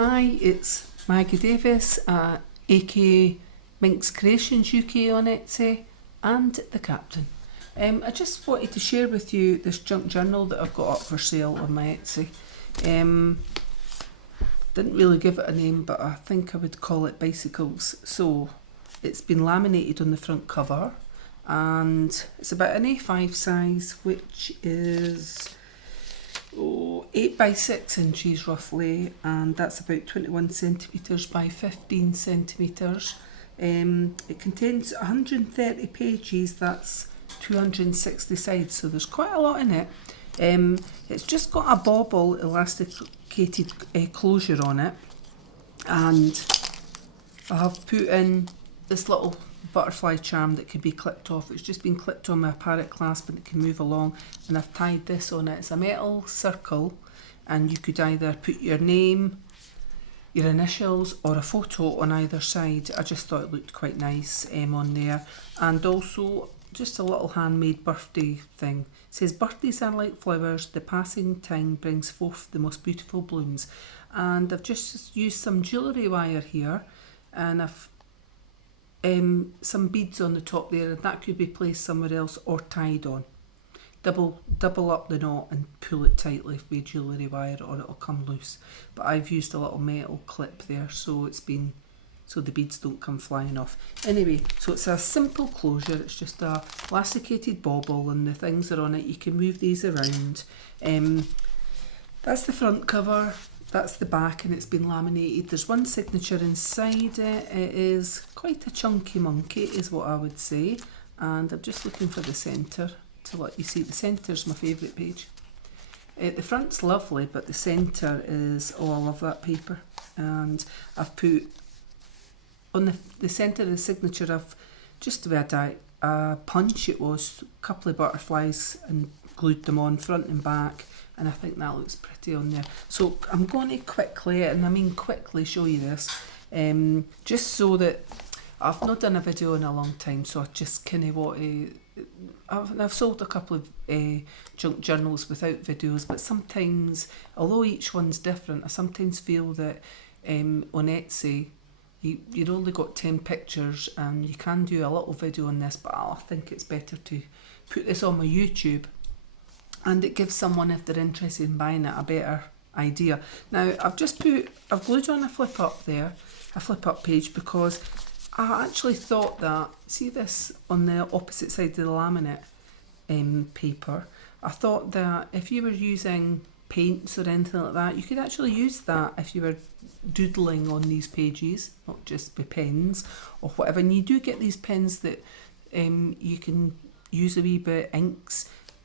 Hi, it's Maggie Davis, aka MinxCreationsUK on Etsy, and the Captain. I just wanted to share with you this junk journal that I've got up for sale on my Etsy. Didn't really give it a name, but I think I would call it Bicycles. So it's been laminated on the front cover, and it's about an A5 size, which is 8 by 6 inches roughly, and that's about 21 centimetres by 15 centimetres. It contains 130 pages, that's 260 sides, so there's quite a lot in it. It's just got a bobble elasticated closure on it, and I have put in this little butterfly charm that could be clipped off. It's just been clipped on my parrot clasp and it can move along, and I've tied this on it. It's a metal circle, and you could either put your name, your initials, or a photo on either side. I just thought it looked quite nice on there. And also just a little handmade birthday thing. It says, "Birthdays are like flowers, the passing time brings forth the most beautiful blooms." And I've just used some jewellery wire here, and I've some beads on the top there, and that could be placed somewhere else or tied on. Double up the knot and pull it tightly with jewellery wire, or it'll come loose. But I've used a little metal clip there, so the beads don't come flying off. Anyway, so it's a simple closure. It's just a elasticated bobble, and the things are on it. You can move these around. That's the front cover. That's the back, and it's been laminated. There's one signature inside it. It is quite a chunky monkey, is what I would say. And I'm just looking for the centre to let you see. The centre's my favourite page. The front's lovely, but the centre is, oh, I love that paper. And I've put on the centre of the signature, I've just had a punch, it was, a couple of butterflies, and glued them on front and back. And I think that looks pretty on there. So I'm going to quickly, and I mean quickly, show you this, just so that I've not done a video in a long time, so I just kind of want to, I've sold a couple of junk journals without videos, but sometimes, although each one's different, I sometimes feel that on Etsy, you've only got 10 pictures, and you can do a little video on this, but I think it's better to put this on my YouTube. And it gives someone, if they're interested in buying it, a better idea. Now, I've glued on a flip up there, a flip up page, because I actually thought that, see this on the opposite side of the laminate paper, I thought that if you were using paints or anything like that, you could actually use that if you were doodling on these pages, not just with pens or whatever. And you do get these pens that you can use a wee bit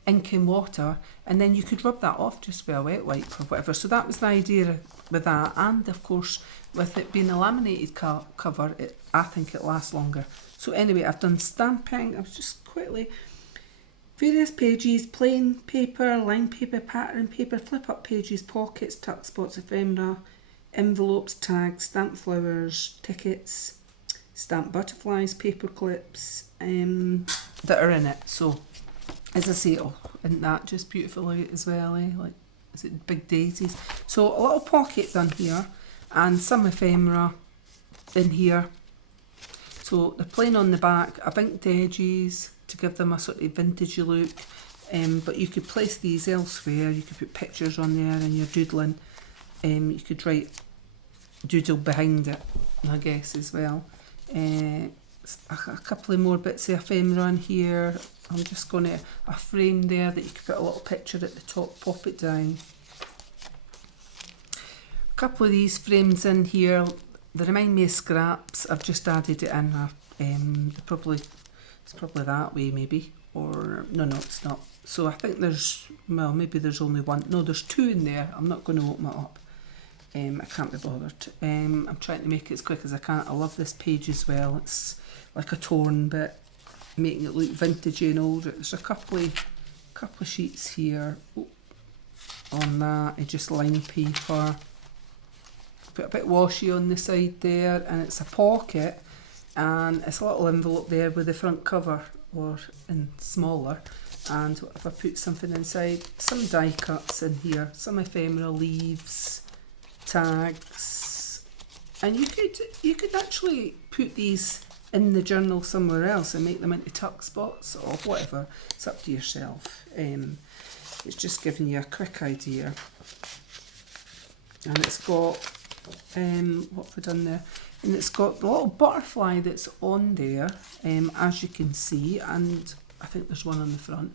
ink and water, and then you could rub that off just with a wet wipe or whatever. So that was the idea with that, and of course with it being a laminated cover, I think it lasts longer. So anyway, I've done stamping. I was just quickly various pages, plain paper, line paper, pattern paper, flip up pages, pockets, tuck spots, ephemera, envelopes, tags, stamped flowers, tickets, stamped butterflies, paper clips that are in it. So as I say, oh, isn't that just beautifully as well, eh? Like, is it big daisies? So a little pocket done here, and some ephemera in here. So they're plain on the back. I've inked the edges to give them a sort of vintagey look, but you could place these elsewhere. You could put pictures on there and you're doodling. You could write doodle behind it, I guess, as well. A couple of more bits of ephemera in here. I'm just going to, a frame there that you could put a little picture at the top, pop it down. A couple of these frames in here, they remind me of scraps. I've just added it in. It's probably that way maybe, or no, it's not. So I think there's, well, maybe there's only one. No, there's two in there. I'm not going to open it up. I can't be bothered. I'm trying to make it as quick as I can. I love this page as well. It's like a torn bit, making it look vintagey and older. There's a couple of sheets here on that. It's just line paper. Put a bit washy on the side there, and it's a pocket, and it's a little envelope there with the front cover, or in smaller. And if I put something inside, some die cuts in here, some ephemera leaves, tags, And you could actually put these in the journal somewhere else and make them into tuck spots or whatever. It's up to yourself. It's just giving you a quick idea. And it's got, what have we done there? And it's got the little butterfly that's on there, as you can see, and I think there's one on the front.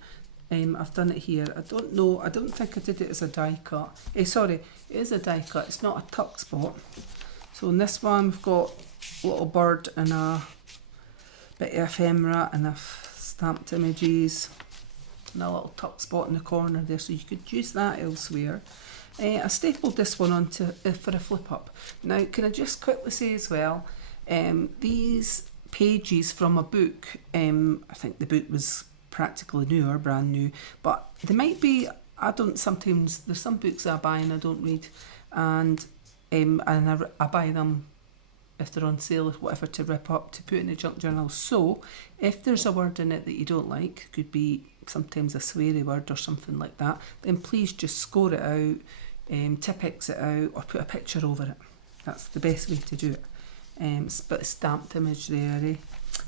I've done it here. I don't know, I don't think I did it as a die cut. Sorry, it is a die cut, it's not a tuck spot. So in this one we've got a little bird and a bit of ephemera and I've stamped images and a little tuck spot in the corner there, so you could use that elsewhere. I stapled this one onto for a flip up. Now can I just quickly say as well, these pages from a book, I think the book was practically new or brand new, but they might be, there's some books I buy and I don't read, and I buy them if they're on sale or whatever to rip up to put in the junk journal. So if there's a word in it that you don't like, could be sometimes a sweary word or something like that, then please just score it out, Tipp-Ex it out, or put a picture over it. That's the best way to do it. But stamped image there, eh?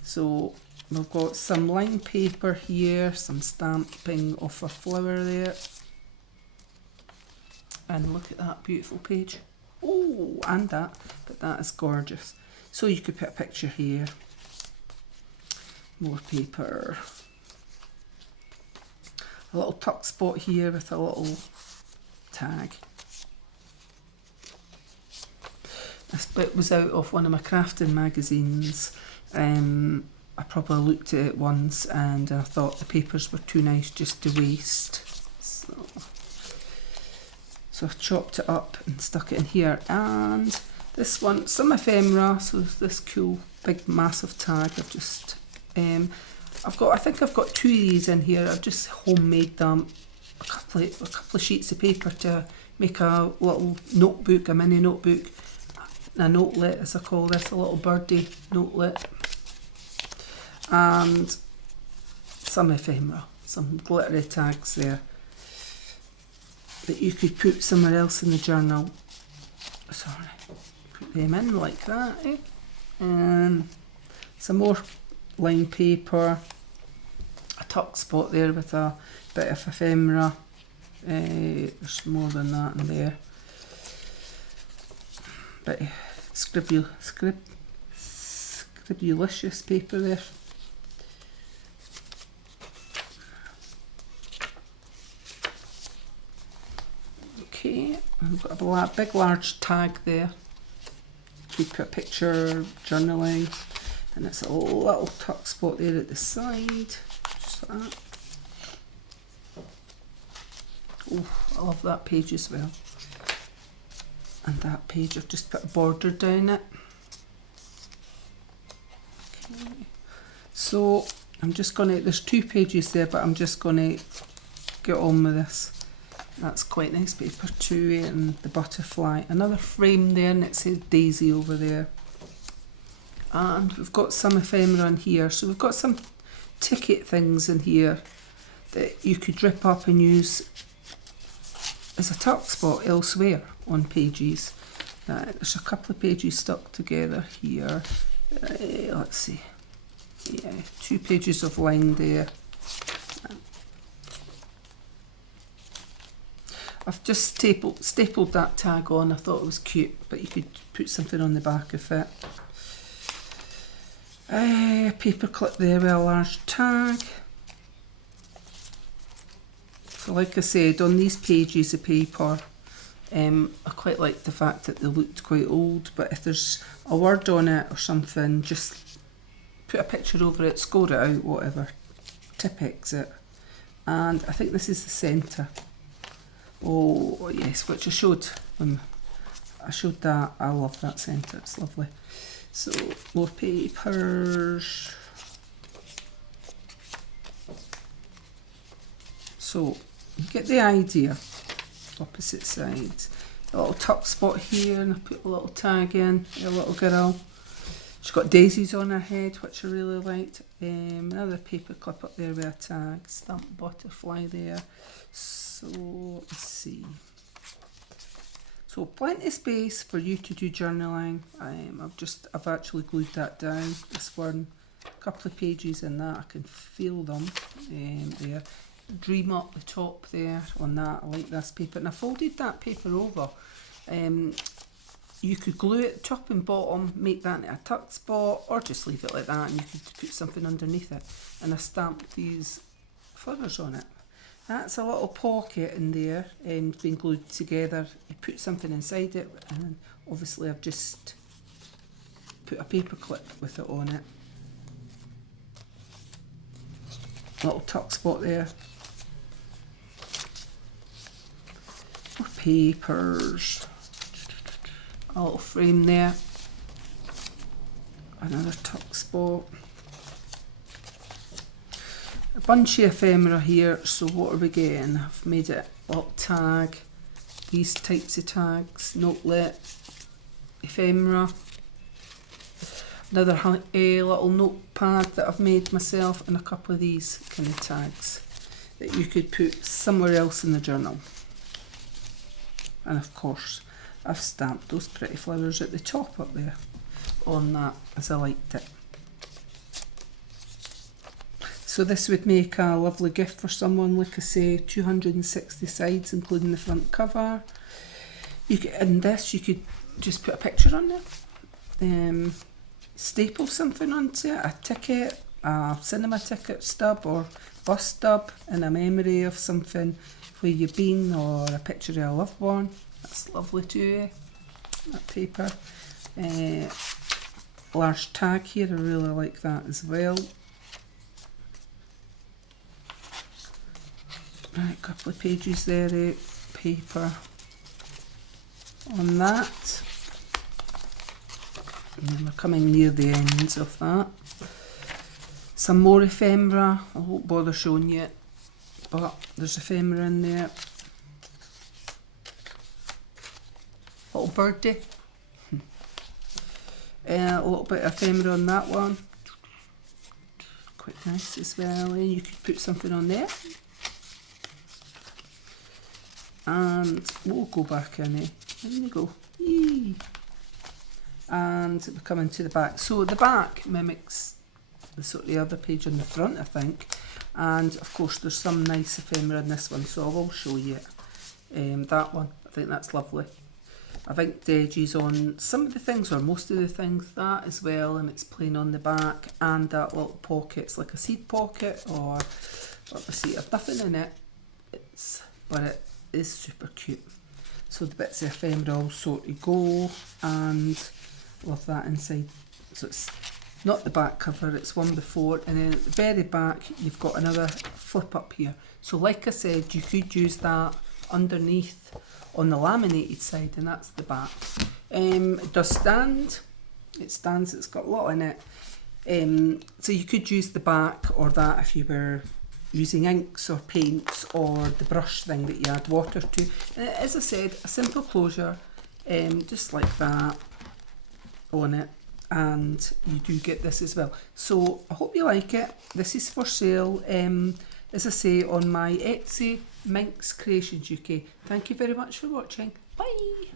So we've got some lined paper here, some stamping of a flower there. And look at that beautiful page. Oh, and that, but that is gorgeous. So you could put a picture here. More paper. A little tuck spot here with a little tag. This bit was out of one of my crafting magazines. I probably looked at it once and I thought the papers were too nice just to waste. So I chopped it up and stuck it in here. And this one, some ephemera, so there's this cool big massive tag. I've just, I think I've got 2 of these in here. I've just homemade them, a couple of sheets of paper to make a little notebook, a mini notebook, a notelet as I call this, a little birdie notelet, and some ephemera, some glittery tags there that you could put somewhere else in the journal. Sorry, put them in like that, eh? And some more lined paper, a tuck spot there with a bit of ephemera. There's more than that in there. Bit of scribulicious paper there. Okay, I've got a big large tag there. You put a picture, journaling, and it's a little tuck spot there at the side. Just like that. Oh, I love that page as well. And that page, I've just put a border down it. Okay. So I'm just gonna, there's 2 pages there, but I'm just gonna get on with this. That's quite nice paper too, and the butterfly. Another frame there, and it says Daisy over there. And we've got some ephemera in here, so we've got some ticket things in here that you could rip up and use as a tuck spot elsewhere on pages. There's a couple of pages stuck together here. Let's see. Yeah, 2 pages of line there. I've just stapled that tag on. I thought it was cute, but you could put something on the back of it. A paper clip there with a large tag. So like I said, on these pages of paper, I quite like the fact that they looked quite old, but if there's a word on it or something, just put a picture over it, score it out, whatever. Tipp-Ex it. And I think this is the centre. Oh yes, which I showed when I showed that. I love that centre, it's lovely. So more papers. So you get the idea. Opposite sides. A little tuck spot here, and I put a little tag in, a little girl. She's got daisies on her head, which I really liked. Another paper clip up there with a tag, stamped butterfly there. So let's see. So plenty of space for you to do journaling. I've actually glued that down, this one, a couple of pages in that, I can feel them there. Dream up the top there on that, I like this paper, and I folded that paper over. You could glue it top and bottom, make that into a tuck spot, or just leave it like that and you could put something underneath it. And I stamped these flowers on it. That's a little pocket in there and being glued together. You put something inside it, and then obviously I've just put a paper clip with it on it. Little tuck spot there. More papers. A little frame there. Another tuck spot. A bunch of ephemera here, so what are we getting? I've made it a little tag, these types of tags, notelet, ephemera, another little notepad that I've made myself, and a couple of these kind of tags that you could put somewhere else in the journal. And of course I've stamped those pretty flowers at the top up there on that as I liked it. So this would make a lovely gift for someone, like I say, 260 sides including the front cover. In this you could just put a picture on there, staple something onto it, a ticket, a cinema ticket stub or bus stub in a memory of something where you've been, or a picture of a loved one. That's lovely too, that paper. Large tag here, I really like that as well. Right, a couple of pages there, paper on that. And then we're coming near the ends of that. Some more ephemera, I won't bother showing you it, but there's ephemera in there. Little birdie. A little bit of ephemera on that one. Quite nice as well. And you could put something on there. And we'll go back in. There we go. Yee. And we're coming to the back. So the back mimics the other page on the front, I think. And of course there's some nice ephemera in this one, so I will show you that one. I think that's lovely. I've inked the edges on some of the things, or most of the things, that as well, and it's plain on the back, and that little pocket, it's like a seed pocket, or let me see, I've nothing in it, but it is super cute. So the bits of ephemera also to go, and love that inside. So it's not the back cover, it's one before, and then at the very back you've got another flip up here. So like I said, you could use that underneath on the laminated side, and that's the back. It does stand, it stands, it's got a lot in it. So you could use the back or that if you were using inks or paints or the brush thing that you add water to. And as I said, a simple closure, just like that on it, and you do get this as well. So I hope you like it. This is for sale, as I say, on my Etsy, MinxCreationsUK. Thank you very much for watching. Bye!